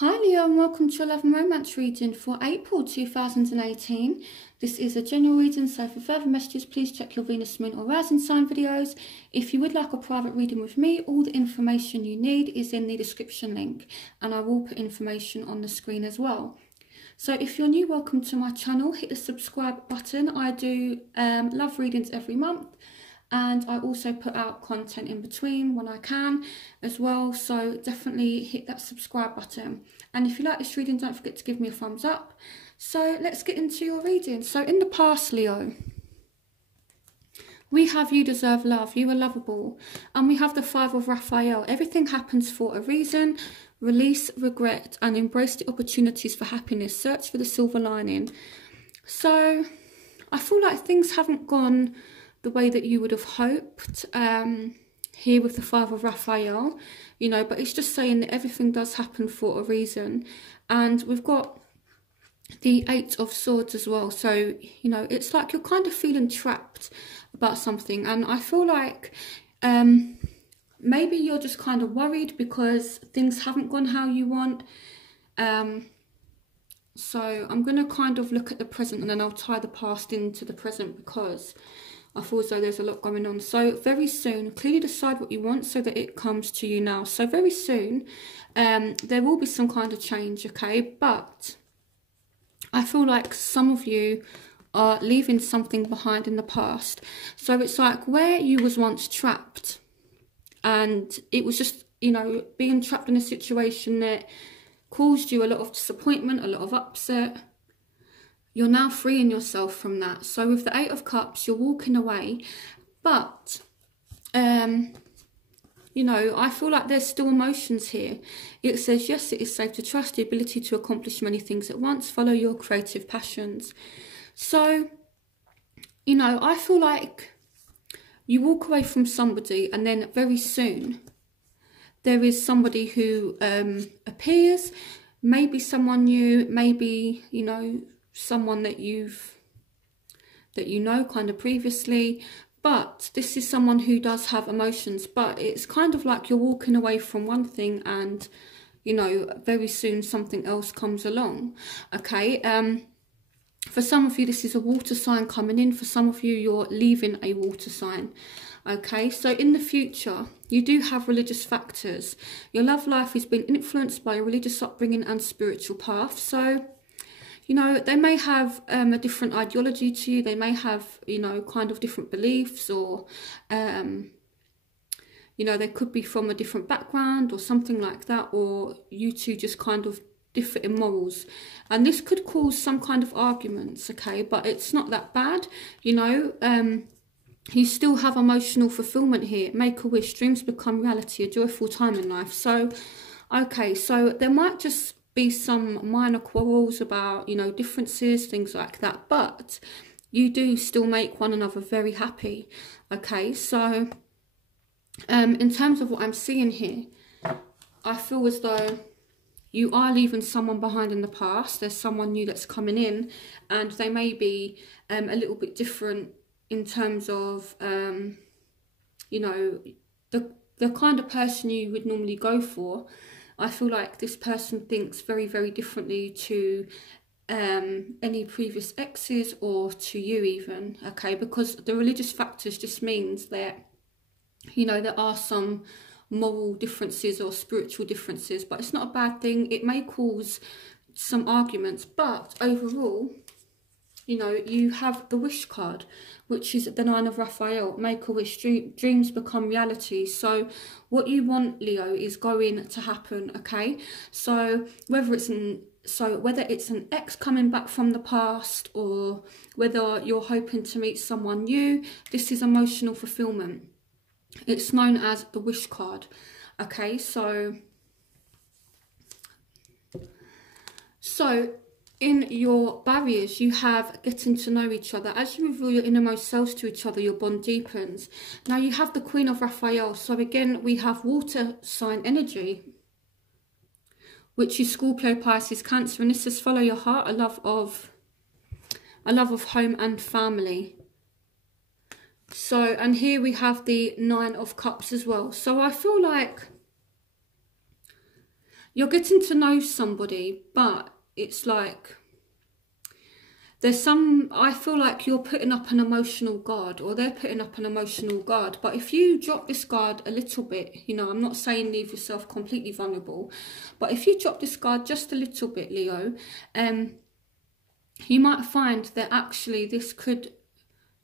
Hi Leo, and welcome to your Love and Romance reading for April 2018. This is a general reading, so for further messages please check your Venus, Moon or Rising sign videos. If you would like a private reading with me, all the information you need is in the description link, and I will put information on the screen as well. So if you're new, welcome to my channel. Hit the subscribe button. I do love readings every month, and I also put out content in between when I can as well, so definitely hit that subscribe button. And if you like this reading, don't forget to give me a thumbs up. So let's get into your reading. So in the past, Leo, we have you deserve love, you are lovable. And we have the Five of Raphael. Everything happens for a reason. Release regret and embrace the opportunities for happiness. Search for the silver lining. So I feel like things haven't gone the way that you would have hoped here with the Five of Raphael, you know, but it's just saying that everything does happen for a reason. And we've got the Eight of Swords as well, so you know, it's like you're kind of feeling trapped about something, and I feel like maybe you're just kind of worried because things haven't gone how you want. So I'm going to kind of look at the present, and then I'll tie the past into the present because I feel as though there's a lot going on. So very soon, clearly decide what you want so that it comes to you now. So very soon, there will be some kind of change, okay? But I feel like some of you are leaving something behind in the past. So it's like where you was once trapped, and it was just, you know, being trapped in a situation that caused you a lot of disappointment, a lot of upset. You're now freeing yourself from that. So with the Eight of Cups, you're walking away. But, you know, I feel like there's still emotions here. It says, yes, it is safe to trust the ability to accomplish many things at once. Follow your creative passions. So, you know, I feel like you walk away from somebody, and then very soon there is somebody who appears. Maybe someone new, maybe, you know, someone that you know kind of previously, but this is someone who does have emotions. But it's kind of like you're walking away from one thing, and you know, very soon something else comes along, okay? For some of you, this is a water sign coming in. For some of you, you're leaving a water sign, okay? So in the future, you do have religious factors. Your love life is being influenced by your religious upbringing and spiritual path. So you know, they may have a different ideology to you. They may have, you know, kind of different beliefs, or, you know, they could be from a different background or something like that, or you two just kind of differ in morals. And this could cause some kind of arguments, okay? But it's not that bad, you know. You still have emotional fulfillment here. Make a wish, dreams become reality, a joyful time in life. So, okay, so there might just be some minor quarrels about, you know, differences, things like that, but you do still make one another very happy, okay? So in terms of what I'm seeing here, I feel as though you are leaving someone behind in the past. There's someone new that's coming in, and they may be a little bit different in terms of you know, the kind of person you would normally go for. I feel like this person thinks very, very differently to any previous exes, or to you even, okay? Because the religious factors just means that, you know, there are some moral differences or spiritual differences, but it's not a bad thing. It may cause some arguments, but overall, you know, you have the wish card, which is the Nine of Raphael. Make a wish, dreams become reality. So what you want, Leo, is going to happen, okay? So whether it's an ex coming back from the past, or whether you're hoping to meet someone new, this is emotional fulfillment. It's known as the wish card, okay? So in your barriers, you have getting to know each other. As you reveal your innermost selves to each other, your bond deepens. Now you have the Queen of Raphael. So again, we have water sign energy, which is Scorpio, Pisces, Cancer. And this says, follow your heart, a love of home and family. So, and here we have the Nine of Cups as well. So I feel like you're getting to know somebody, but it's like there's some, I feel like you're putting up an emotional guard, or they're putting up an emotional guard. But if you drop this guard a little bit, you know, I'm not saying leave yourself completely vulnerable, but if you drop this guard just a little bit, Leo, you might find that actually this could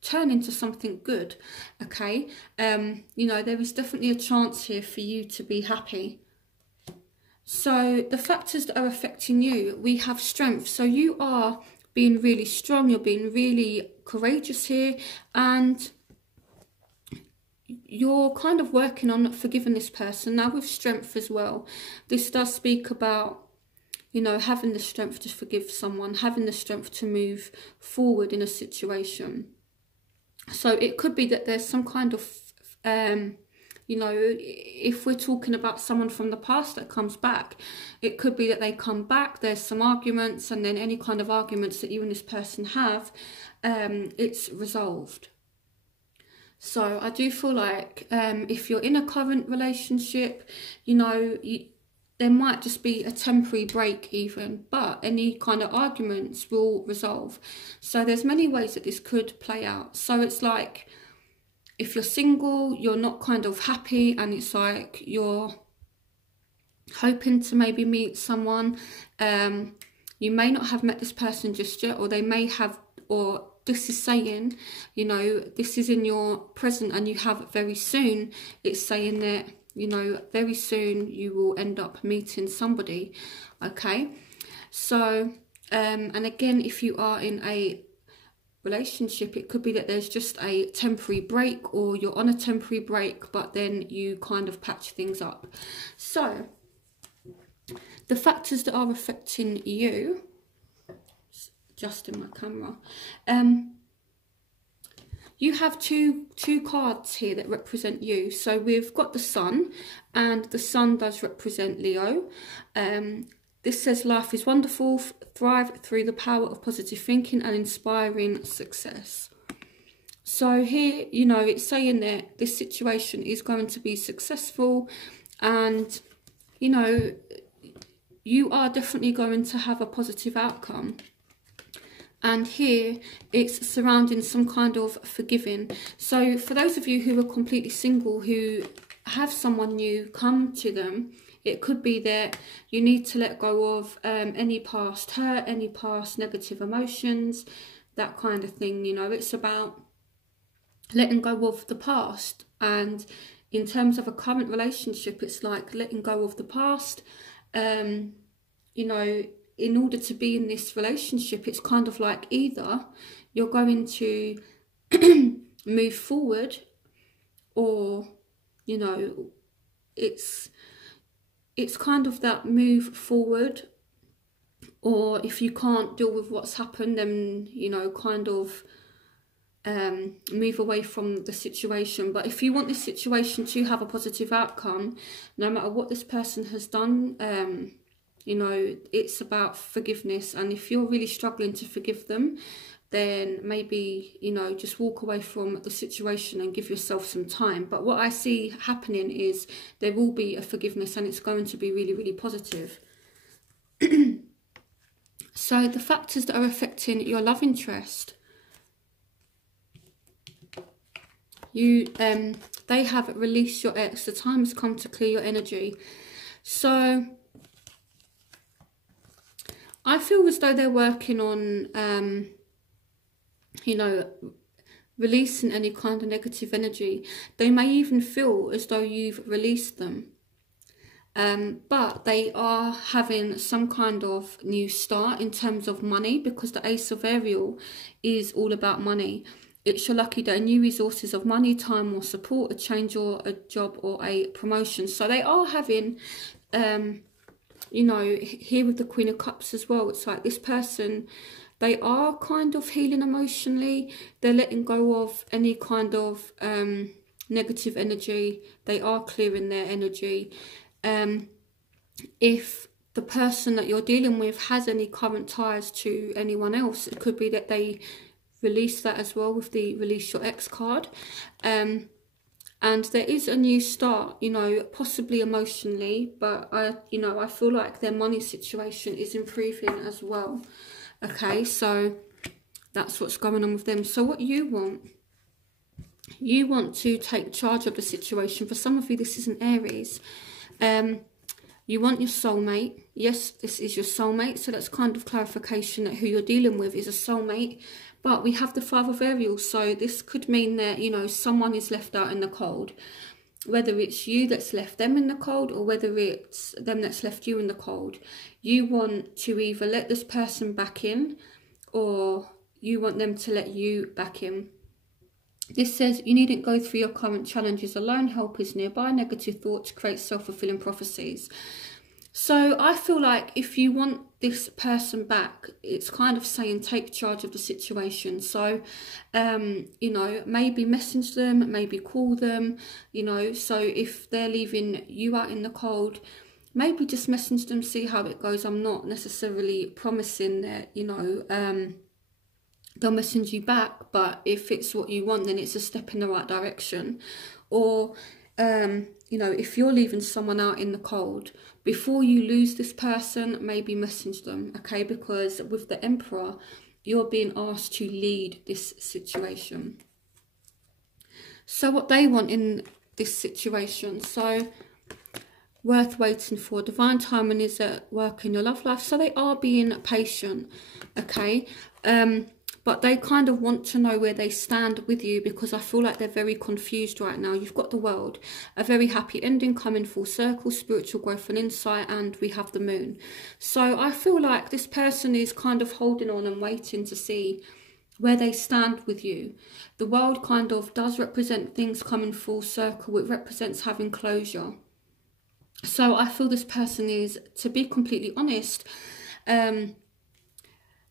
turn into something good, okay? You know, there is definitely a chance here for you to be happy. So the factors that are affecting you, we have strength. So you are being really strong, you're being really courageous here, and you're kind of working on forgiving this person. Now with strength as well, this does speak about, you know, having the strength to forgive someone, having the strength to move forward in a situation. So it could be that there's some kind of, you know, if we're talking about someone from the past that comes back, it could be that they come back, there's some arguments, and then any kind of arguments that you and this person have, it's resolved. So I do feel like if you're in a current relationship, you know, there might just be a temporary break even, but any kind of arguments will resolve. So there's many ways that this could play out. So it's like, if you're single, you're not kind of happy, and it's like you're hoping to maybe meet someone. You may not have met this person just yet, or they may have, or this is saying, you know, this is in your present and you have it very soon. It's saying that, you know, very soon you will end up meeting somebody, okay? So, and again, if you are in a relationship, it could be that there's just a temporary break, or you're on a temporary break, but then you kind of patch things up. So the factors that are affecting you, adjusting my camera, you have two cards here that represent you. So we've got the Sun, and the Sun does represent Leo. This says life is wonderful, thrive through the power of positive thinking and inspiring success. So here, you know, it's saying that this situation is going to be successful, and, you know, you are definitely going to have a positive outcome. And here it's surrounding some kind of forgiving. So for those of you who are completely single, who have someone new come to them, it could be that you need to let go of any past hurt, any past negative emotions, that kind of thing. You know, it's about letting go of the past. And in terms of a current relationship, it's like letting go of the past. You know, in order to be in this relationship, it's kind of like either you're going to move forward, or, you know, it's kind of that move forward, or if you can't deal with what's happened, then, you know, kind of move away from the situation. But if you want this situation to have a positive outcome, no matter what this person has done, you know, it's about forgiveness. And if you're really struggling to forgive them, then maybe, you know, just walk away from the situation and give yourself some time. But what I see happening is there will be a forgiveness, and it's going to be really, really positive. So the factors that are affecting your love interest, they have released your ex. The time has come to clear your energy. So I feel as though they're working on, you know, releasing any kind of negative energy. They may even feel as though you've released them. But they are having some kind of new start in terms of money, because the Ace of Ariel is all about money. It's your lucky day, new resources of money, time or support, a change or a job or a promotion. So they are having, you know, here with the Queen of Cups as well, it's like this person, they are kind of healing emotionally. They're letting go of any kind of negative energy. They are clearing their energy. If the person that you're dealing with has any current ties to anyone else, it could be that they release that as well with the release your ex card. And And there is a new start, you know, possibly emotionally, but I feel like their money situation is improving as well. Okay, so that's what's going on with them. So what you want to take charge of the situation. For some of you, this is an Aries. You want your soulmate. Yes, this is your soulmate. So that's kind of clarification that who you're dealing with is a soulmate. But we have the 5 of Ariels. So this could mean that, you know, someone is left out in the cold. Whether it's you that's left them in the cold, or whether it's them that's left you in the cold. You want to either let this person back in, or you want them to let you back in. This says you needn't go through your current challenges alone. Help is nearby. Negative thoughts create self-fulfilling prophecies. So I feel like if you want this person back, it's kind of saying take charge of the situation. So, you know, maybe message them, maybe call them, you know. So if they're leaving you out in the cold, maybe just message them, see how it goes. I'm not necessarily promising that, you know, they'll message you back, but if it's what you want, then it's a step in the right direction. Or, you know, if you're leaving someone out in the cold, before you lose this person, maybe message them, okay? Because with the Emperor, you're being asked to lead this situation. So what they want in this situation, so worth waiting for. Divine timing is at work in your love life. So they are being patient, okay? But they kind of want to know where they stand with you, because I feel like they're very confused right now. You've got the World, a very happy ending coming full circle, spiritual growth and insight, and we have the Moon. So I feel like this person is kind of holding on and waiting to see where they stand with you. The World kind of does represent things coming full circle. It represents having closure. So I feel this person is, to be completely honest,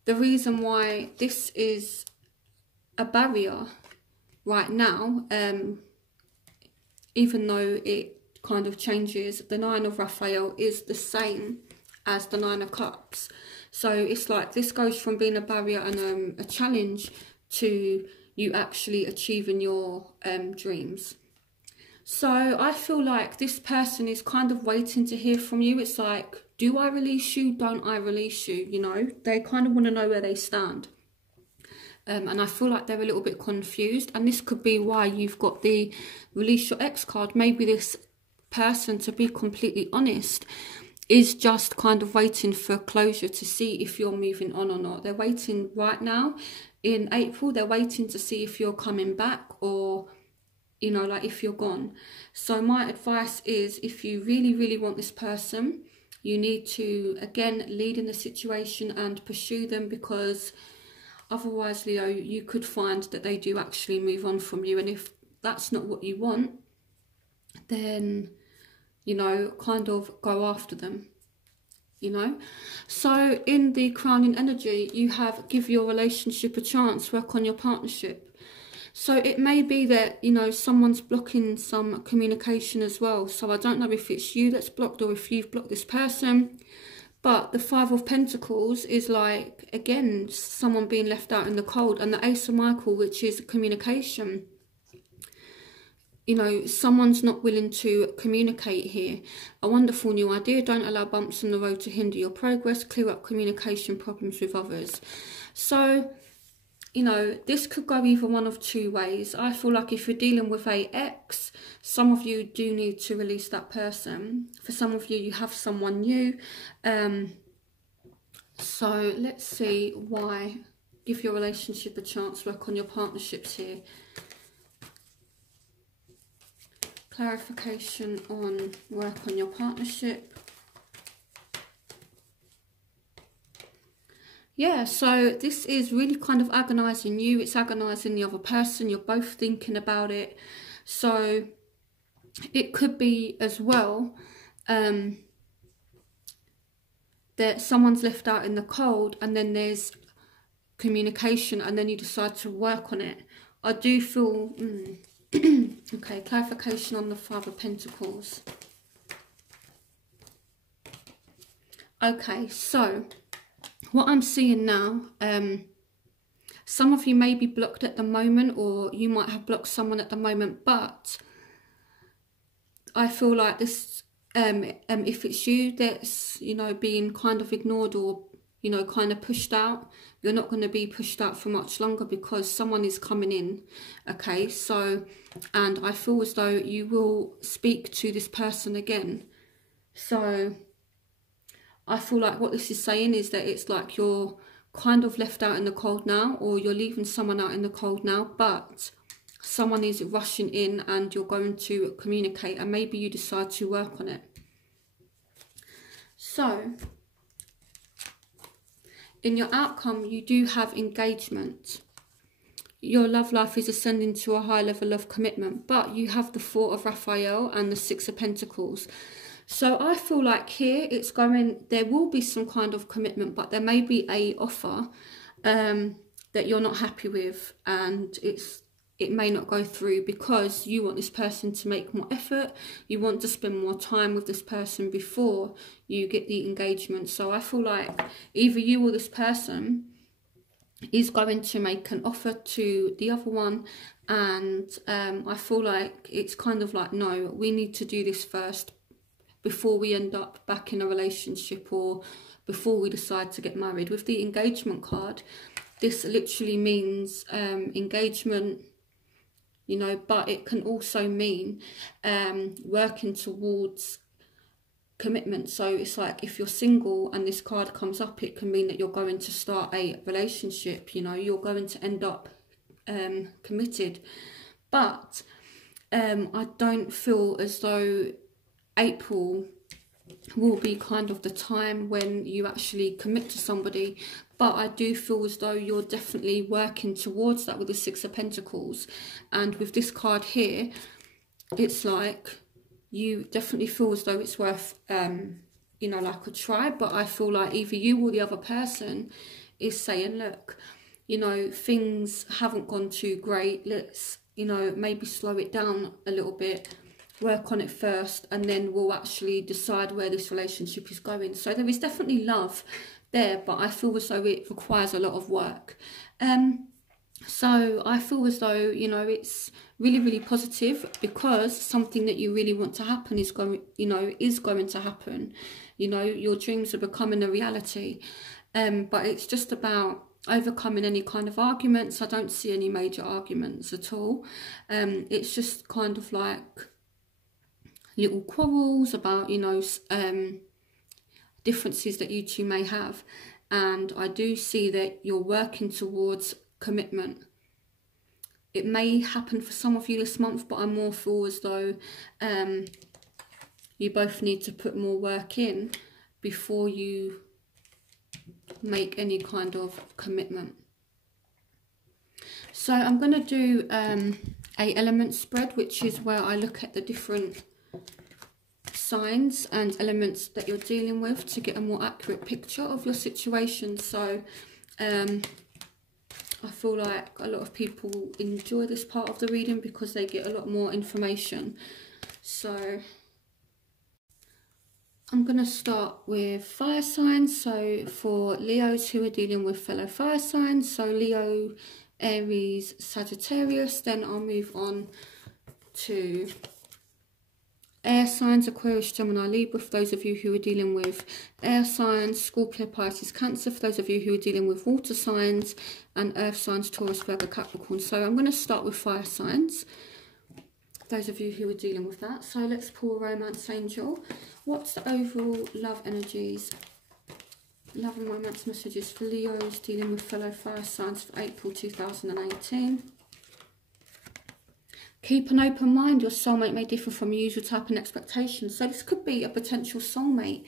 the reason why this is a barrier right now, even though it kind of changes, the 9 of Raphael is the same as the 9 of Cups. So it's like this goes from being a barrier and a challenge to you actually achieving your dreams. So I feel like this person is kind of waiting to hear from you. It's like, do I release you? Don't I release you? You know, they kind of want to know where they stand. And I feel like they're a little bit confused. And this could be why you've got the release your ex card. Maybe this person, to be completely honest, is just kind of waiting for closure to see if you're moving on or not. They're waiting right now in April. They're waiting to see if you're coming back, or, you know, like if you're gone. So my advice is, if you really, really want this person, you need to, again, lead in the situation and pursue them, because otherwise, Leo, you could find that they do actually move on from you. And if that's not what you want, then, you know, kind of go after them, you know. So in the crowning energy, you have give your relationship a chance, work on your partnership. So it may be that, you know, someone's blocking some communication as well. So I don't know if it's you that's blocked or if you've blocked this person. But the 5 of Pentacles is like, again, someone being left out in the cold. And the Ace of Michael, which is communication. You know, someone's not willing to communicate here. A wonderful new idea. Don't allow bumps on the road to hinder your progress. Clear up communication problems with others. So, you know, this could go either one of 2 ways. I feel like if you're dealing with an ex, some of you do need to release that person. For some of you, you have someone new. So let's see why. Give your relationship a chance, work on your partnerships here. Clarification on work on your partnership. Yeah, so this is really kind of agonising you. It's agonising the other person. You're both thinking about it. So it could be as well that someone's left out in the cold, and then there's communication, and then you decide to work on it. I do feel... Okay, clarification on the 5 of Pentacles. Okay, so... what I'm seeing now, some of you may be blocked at the moment, or you might have blocked someone at the moment, but I feel like this, if it's you that's, you know, being kind of ignored or, you know, kind of pushed out, you're not going to be pushed out for much longer because someone is coming in, okay? So, and I feel as though you will speak to this person again. So I feel like what this is saying is that it's like you're kind of left out in the cold now, or you're leaving someone out in the cold now, but someone is rushing in and you're going to communicate, and maybe you decide to work on it. So in your outcome, you do have engagement. Your love life is ascending to a high level of commitment, but you have the Four of Raphael and the Six of Pentacles. So I feel like here it's going, there will be some kind of commitment, but there may be a offer that you're not happy with, and it may not go through because you want this person to make more effort. You want to spend more time with this person before you get the engagement. So I feel like either you or this person is going to make an offer to the other one, and I feel like it's kind of like, no, we need to do this first before we end up back in a relationship or before we decide to get married. With the engagement card, this literally means engagement, you know, but it can also mean working towards commitment. So it's like if you're single and this card comes up, it can mean that you're going to start a relationship, you know, you're going to end up committed. But I don't feel as though April will be kind of the time when you actually commit to somebody, but I do feel as though you're definitely working towards that with the Six of Pentacles. And with this card here, it's like you definitely feel as though it's worth you know, like a try. But I feel like either you or the other person is saying, look, you know, things haven't gone too great, let's, you know, maybe slow it down a little bit, work on it first, and then we'll actually decide where this relationship is going. So there is definitely love there, but I feel as though it requires a lot of work. So I feel as though, you know, it's really, really positive because something that you really want to happen is going, you know, is going to happen. You know, your dreams are becoming a reality. But it's just about overcoming any kind of arguments. I don't see any major arguments at all. It's just kind of like little quarrels about, you know, differences that you two may have. And I do see that you're working towards commitment. It may happen for some of you this month, but I more feel as though you both need to put more work in before you make any kind of commitment. So I'm going to do a element spread, which is where I look at the different signs and elements that you're dealing with to get a more accurate picture of your situation. So I feel like a lot of people enjoy this part of the reading because they get a lot more information. So I'm going to start with fire signs. So for Leos who are dealing with fellow fire signs, so Leo, Aries, Sagittarius. Then I'll move on to air signs, Aquarius, Gemini, Libra, for those of you who are dealing with air signs, Scorpio, Pisces, Cancer, for those of you who are dealing with water signs, and earth signs, Taurus, Virgo, Capricorn. So I'm going to start with fire signs, those of you who are dealing with that. So let's pull a romance angel. What's the overall love energies, love and romance messages for Leos dealing with fellow fire signs for April 2018? Keep an open mind. Your soulmate may differ from your usual type and expectations. So this could be a potential soulmate.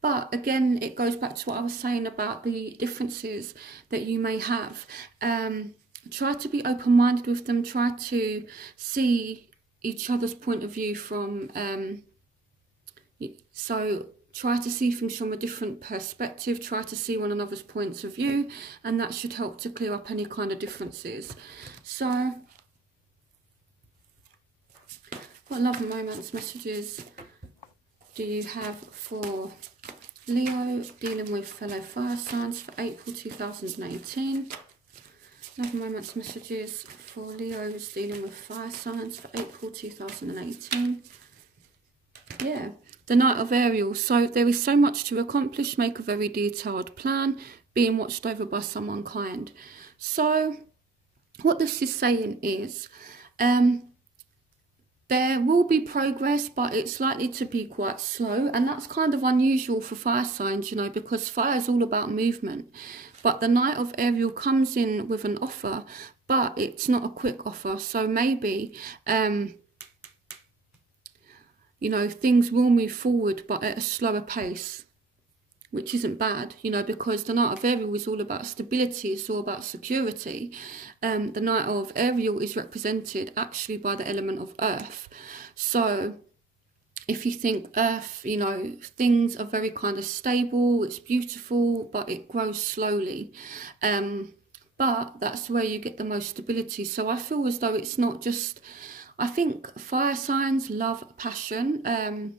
But again, it goes back to what I was saying about the differences that you may have. Try to be open-minded with them. Try to see each other's point of view from... so try to see things from a different perspective. Try to see one another's points of view. And that should help to clear up any kind of differences. So... what love and romance messages do you have for Leo dealing with fellow fire signs for April 2018? Love and romance messages for Leos dealing with fire signs for April 2018. Yeah, the Knight of Ariel. So there is so much to accomplish, make a very detailed plan, being watched over by someone kind. So what this is saying is there will be progress, but it's likely to be quite slow, and that's kind of unusual for fire signs, you know, because fire is all about movement. But the Knight of Ariel comes in with an offer, but it's not a quick offer. So maybe you know, things will move forward, but at a slower pace, which isn't bad, you know, because the Knight of Ariel is all about stability, it's all about security. The Knight of Ariel is represented actually by the element of earth. So if you think earth, you know, things are very kind of stable, it's beautiful, but it grows slowly. But that's where you get the most stability. So I feel as though it's not just... I think fire signs love passion,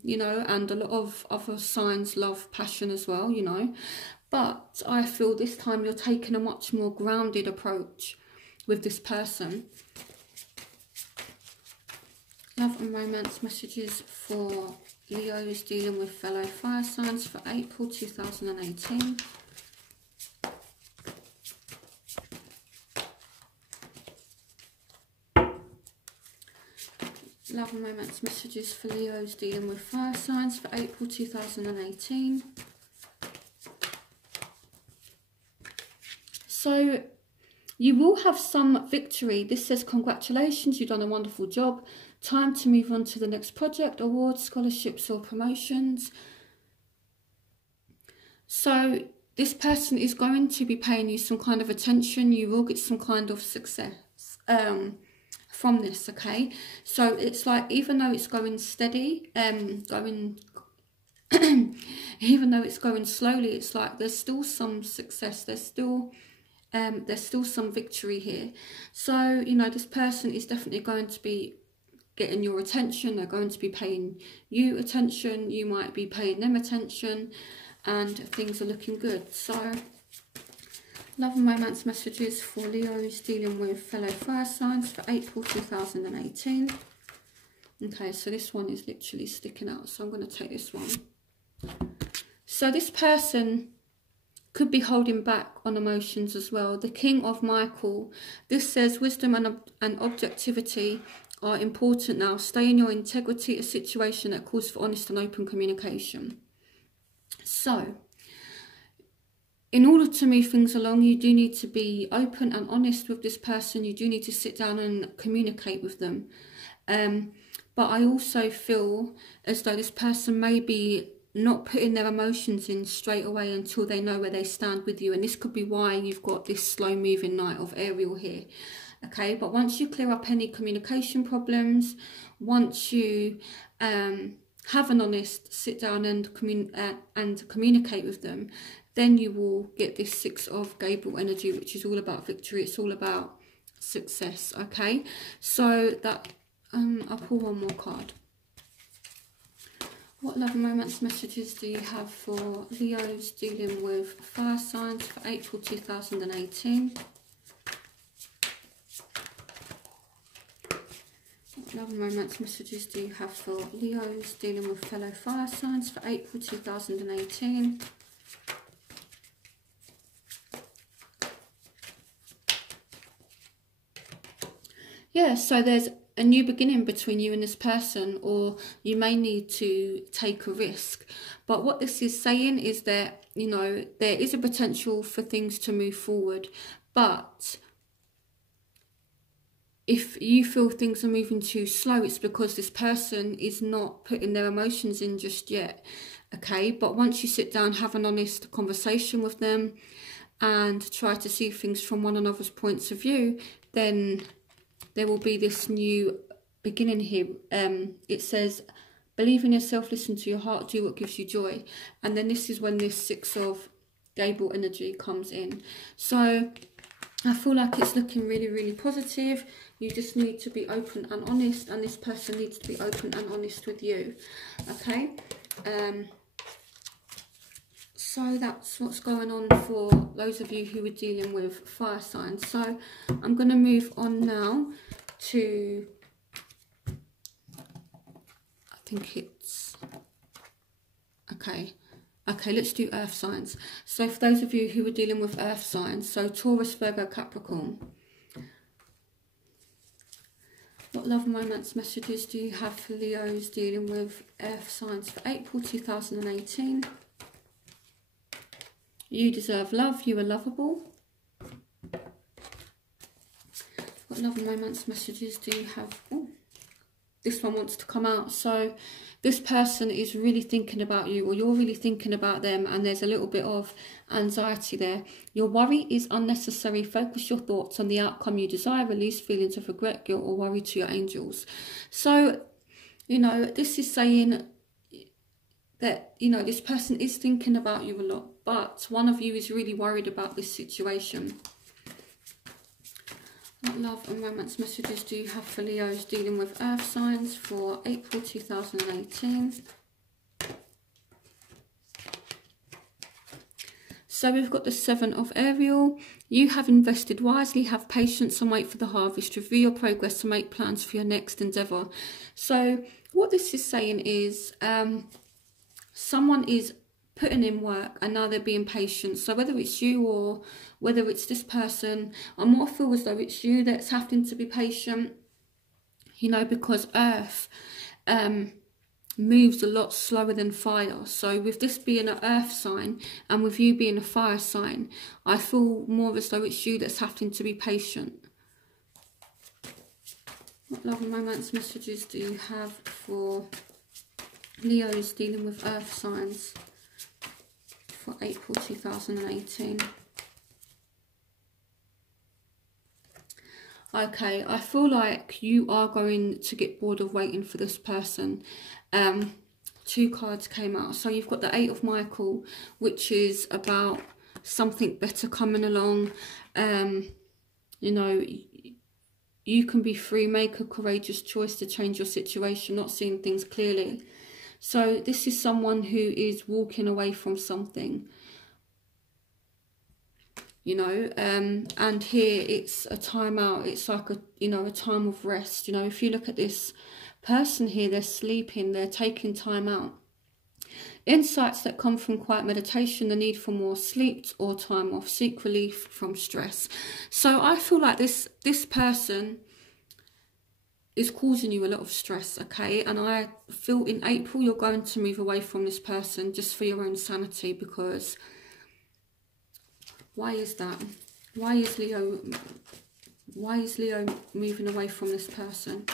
you know, and a lot of other signs love passion as well, you know. But I feel this time you're taking a much more grounded approach with this person. Love and romance messages for Leos dealing with fellow fire signs for April 2018. Love and romance messages for Leos dealing with fire signs for April 2018. So you will have some victory. This says congratulations, you've done a wonderful job. Time to move on to the next project, awards, scholarships or promotions. So this person is going to be paying you some kind of attention. You will get some kind of success from this, okay? So it's like, even though it's going steady, even though it's going slowly, it's like there's still some success, there's still some victory here. So, you know, this person is definitely going to be getting your attention, they're going to be paying you attention, you might be paying them attention, and things are looking good. So love and romance messages for Leos dealing with fellow fire signs for April 2018. Okay, so this one is literally sticking out, so I'm going to take this one. So this person could be holding back on emotions as well. The King of Michael. This says wisdom and objectivity are important now. Stay in your integrity, a situation that calls for honest and open communication. So in order to move things along, you do need to be open and honest with this person. You do need to sit down and communicate with them. But I also feel as though this person may be not putting their emotions in straight away until they know where they stand with you. And this could be why you've got this slow moving Knight of Ariel here. Okay, but once you clear up any communication problems, once you have an honest sit down and communicate with them, then you will get this Six of Gabriel energy, which is all about victory. It's all about success. Okay, so that I'll pull one more card. What love and romance messages do you have for Leos dealing with fire signs for April 2018? What love and romance messages do you have for Leos dealing with fellow fire signs for April 2018? Yeah, so there's a new beginning between you and this person, or you may need to take a risk. But what this is saying is that, you know, there is a potential for things to move forward, but if you feel things are moving too slow, it's because this person is not putting their emotions in just yet. Okay, but once you sit down, have an honest conversation with them and try to see things from one another's points of view, then there will be this new beginning here. It says, believe in yourself, listen to your heart, do what gives you joy. And then this is when this Six of Gabriel energy comes in. So I feel like it's looking really, really positive. You just need to be open and honest, and this person needs to be open and honest with you. Okay? So that's what's going on for those of you who are dealing with fire signs. So I'm going to move on now to, I think it's Okay. Okay, let's do earth signs. So for those of you who are dealing with earth signs, so Taurus, Virgo, Capricorn. What love and romance messages do you have for Leos dealing with earth signs for April 2018? You deserve love. You are lovable. What love and romance messages do you have? Oh, this one wants to come out. So this person is really thinking about you, or you're really thinking about them, and there's a little bit of anxiety there. Your worry is unnecessary. Focus your thoughts on the outcome you desire. Release feelings of regret, guilt, or worry to your angels. So, you know, this is saying that, you know, this person is thinking about you a lot, but one of you is really worried about this situation. What love and romance messages do you have for Leos dealing with earth signs for April 2018? So we've got the Seven of Ariel. You have invested wisely, have patience and wait for the harvest. Review your progress and make plans for your next endeavour. So what this is saying is someone is putting in work and now they're being patient. So whether it's you or whether it's this person, I more feel as though it's you that's having to be patient, you know, because earth moves a lot slower than fire. So with this being an earth sign and with you being a fire sign, I feel more as though it's you that's having to be patient. What love and romance messages do you have for Leos dealing with earth signs for April 2018? Okay, I feel like you are going to get bored of waiting for this person. Two cards came out. So you've got the Eight of Michael, which is about something better coming along. You know, you can be free, make a courageous choice to change your situation, not seeing things clearly. So this is someone who is walking away from something, you know, and here it's a time out. It's like a, you know, a time of rest. You know, if you look at this person here, they're sleeping, they're taking time out. Insights that come from quiet meditation, the need for more sleep or time off, seek relief from stress. So I feel like this person is causing you a lot of stress, okay? And I feel in April you're going to move away from this person just for your own sanity, because why is that? Why is Leo moving away from this person?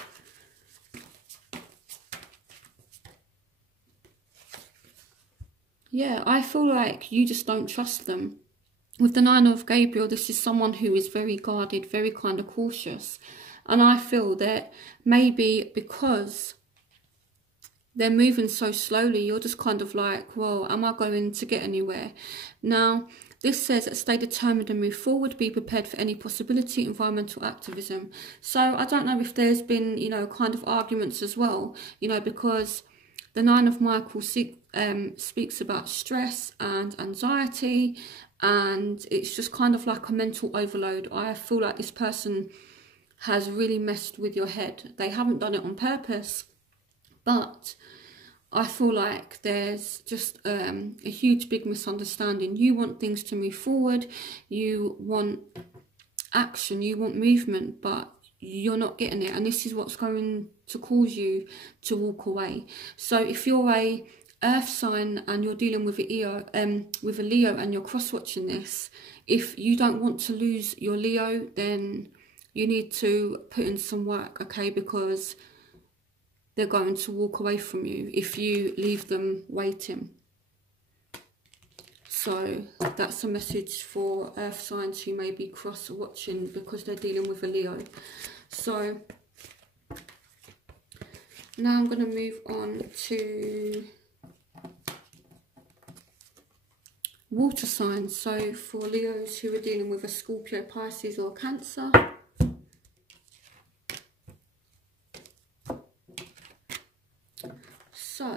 Yeah, I feel like you just don't trust them. With the Nine of Gabriel, this is someone who is very guarded, very kind of cautious. And I feel that maybe because they're moving so slowly, you're just kind of like, well, am I going to get anywhere? Now, this says, stay determined and move forward. Be prepared for any possibility, environmental activism. So I don't know if there's been, you know, kind of arguments as well, you know, because the Nine of Michael speaks about stress and anxiety, and it's just kind of like a mental overload. I feel like this person has really messed with your head. They haven't done it on purpose, but I feel like there's just a huge big misunderstanding. You want things to move forward, you want action, you want movement, but you're not getting it, and this is what's going to cause you to walk away. So if you're a earth sign and you're dealing with a Leo and you're cross-watching this, if you don't want to lose your Leo, then you need to put in some work, okay? Because they're going to walk away from you if you leave them waiting. So that's a message for earth signs who may be cross-watching because they're dealing with a Leo. So now I'm going to move on to water signs. So for Leos who are dealing with a Scorpio, Pisces or Cancer. So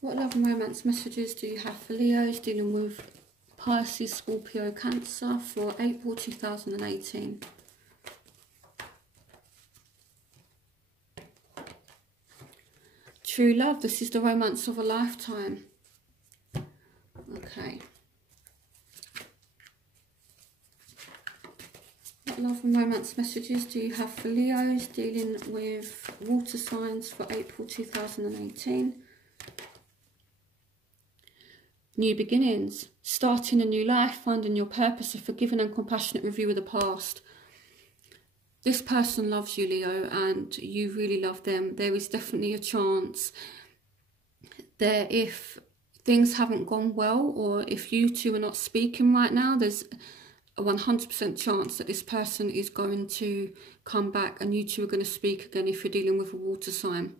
what love and romance messages do you have for Leos dealing with Pisces, Scorpio, Cancer for April 2018? true love. This is the romance of a lifetime. Okay. What love and romance messages do you have for Leos dealing with water signs for April 2018? New beginnings, starting a new life, finding your purpose, a forgiving and compassionate review of the past. This person loves you, Leo, and you really love them. There is definitely a chance that if things haven't gone well, or if you two are not speaking right now, there's a 100% chance that this person is going to come back and you two are going to speak again if you're dealing with a water sign.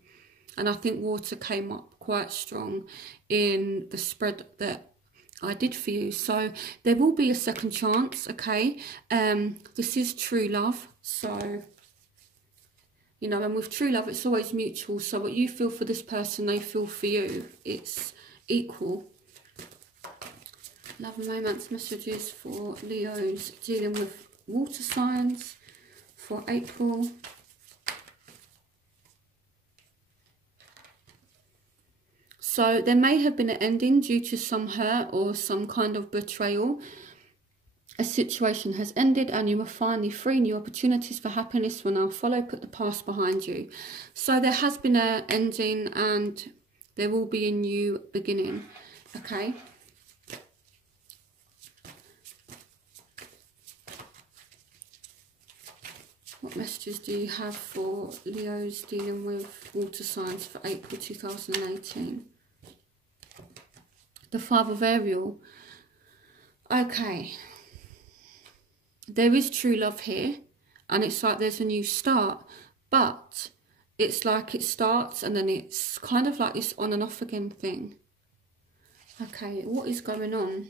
And I think water came up quite strong in the spread that I did for you. So there will be a second chance, okay? This is true love. So, you know, and with true love, it's always mutual. So what you feel for this person, they feel for you. It's equal. Love and romance messages for Leos dealing with water signs for April. So there may have been an ending due to some hurt or some kind of betrayal. A situation has ended and you are finally free. New opportunities for happiness will now follow. Put the past behind you. So there has been an ending and there will be a new beginning. Okay. What messages do you have for Leos dealing with water signs for April 2018? The Five of Ariel. Okay. There is true love here. And it's like there's a new start. But it's like it starts and then it's kind of like this on and off again thing. Okay, what is going on?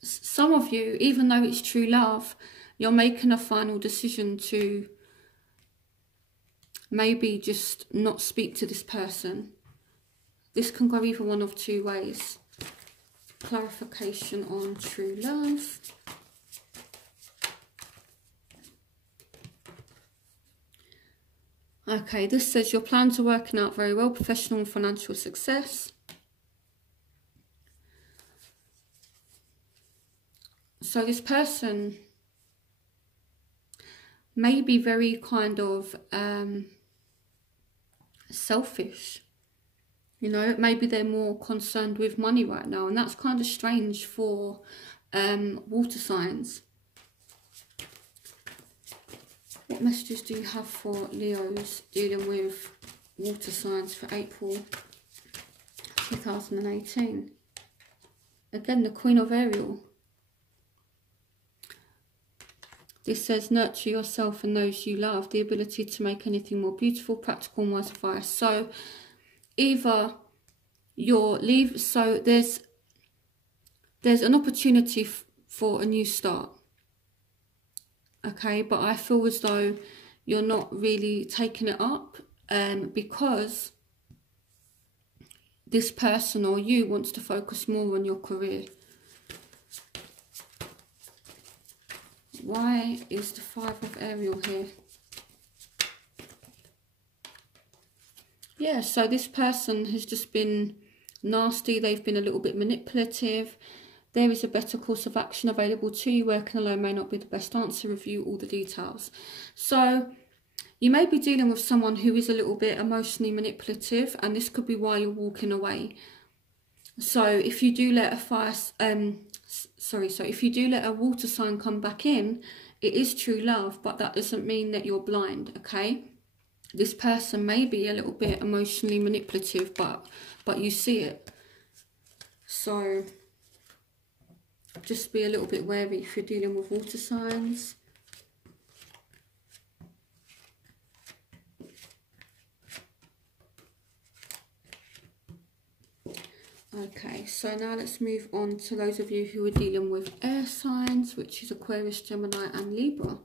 Some of you, even though it's true love, you're making a final decision to maybe just not speak to this person. This can go either one of two ways. Clarification on true love. Okay, this says your plans are working out very well, professional and financial success. So this person may be very kind of selfish. You know, maybe they're more concerned with money right now. And that's kind of strange for water signs. What messages do you have for Leos dealing with water signs for April 2018? Again, the Queen of Ariel. This says, nurture yourself and those you love. The ability to make anything more beautiful, practical and wise advice. So, either so there's an opportunity for a new start. Okay, but I feel as though you're not really taking it up because this person or you wants to focus more on your career. Why is the Five of Ariel here? Yeah, so this person has just been nasty. They've been a little bit manipulative. There is a better course of action available to you. Working alone may not be the best answer. Review all the details. So you may be dealing with someone who is a little bit emotionally manipulative, and this could be why you're walking away. So if you do let if you do let a water sign come back in, it is true love, but that doesn't mean that you're blind, okay? This person may be a little bit emotionally manipulative, but you see it. So just be a little bit wary if you're dealing with water signs. Okay, so now let's move on to those of you who are dealing with air signs, which is Aquarius, Gemini and Libra.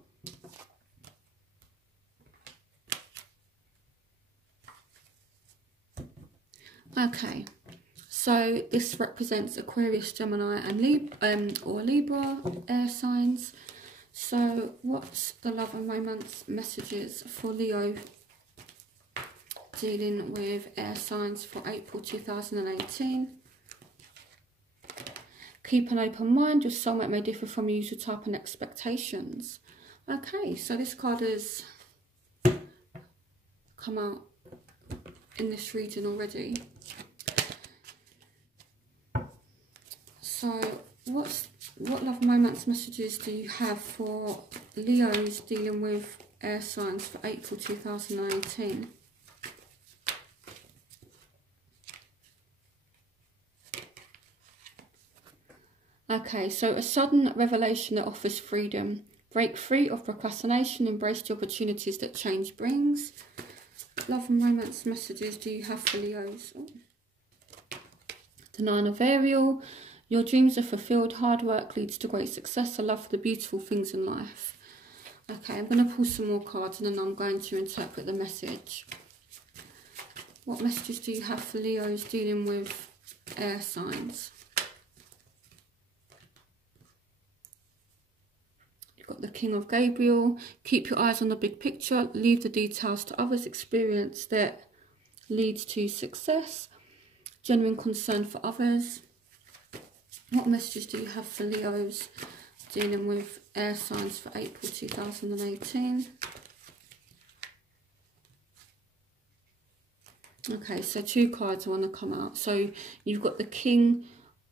Okay, so this represents Aquarius, Gemini and Libra air signs. So what's the love and romance messages for Leo dealing with air signs for April 2018. Keep an open mind. Your soulmate may differ from your usual type and expectations. Okay, so this card has come out in this reading already. So what love romance messages do you have for Leos dealing with air signs for April 2018? Okay, so a sudden revelation that offers freedom. Break free of procrastination, embrace the opportunities that change brings. Love and romance messages do you have for Leos? Oh. The Nine of Ariel. Your dreams are fulfilled. Hard work leads to great success. A love for the beautiful things in life. Okay, I'm going to pull some more cards and then I'm going to interpret the message. What messages do you have for Leos dealing with air signs? Got the King of Gabriel. Keep your eyes on the big picture. Leave the details to others. Experience that leads to success. Genuine concern for others. What messages do you have for Leos dealing with air signs for April 2018? Okay, so two cards want to come out. So you've got the King,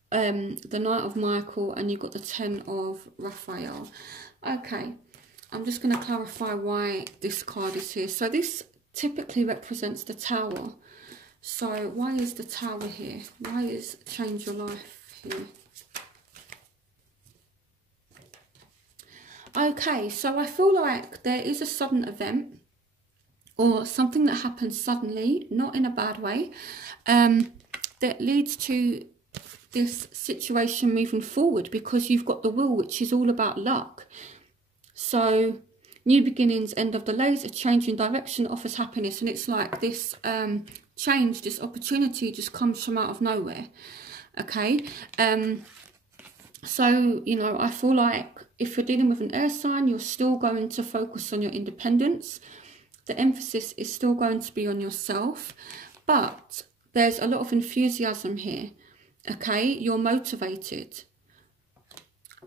the Knight of Michael, and you've got the Ten of Raphael. Okay, I'm just going to clarify why this card is here. So this typically represents the Tower. So why is the Tower here? Why is change your life here? Okay, so I feel like there is a sudden event or something that happens suddenly, not in a bad way, that leads to this situation moving forward, because you've got the Wheel, which is all about luck. So new beginnings, end of delays, a change in direction offers happiness, and it's like this change, this opportunity just comes from out of nowhere. Okay, so you know, I feel like if you're dealing with an air sign, you're still going to focus on your independence. The emphasis is still going to be on yourself, but there's a lot of enthusiasm here. Okay, you're motivated,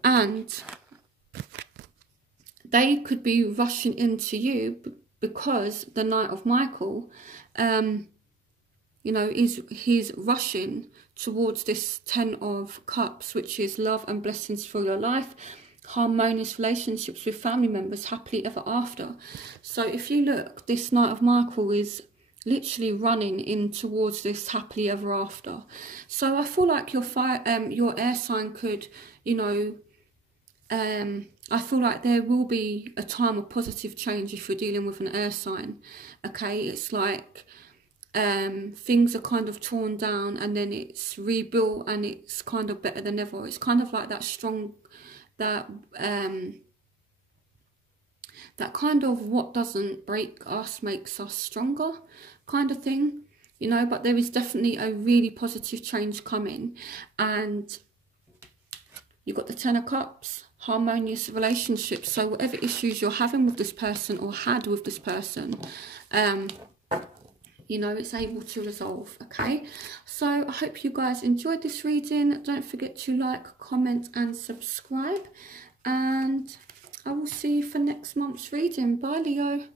and they could be rushing into you because the Knight of Michael, you know, he's rushing towards this Ten of Cups, which is love and blessings for your life, harmonious relationships with family members, happily ever after. So if you look, this Knight of Michael is literally running in towards this happily ever after. So I feel like your air sign could, you know, I feel like there will be a time of positive change if you're dealing with an air sign. Okay, it's like things are kind of torn down and then it's rebuilt and it's kind of better than ever. It's kind of like that strong, that kind of what doesn't break us makes us stronger kind of thing, you know. But there is definitely a really positive change coming, and you've got the Ten of Cups, harmonious relationships. So whatever issues you're having with this person or had with this person, you know, it's able to resolve. Okay, so I hope you guys enjoyed this reading. Don't forget to like, comment and subscribe, and I will see you for next month's reading. Bye, Leo.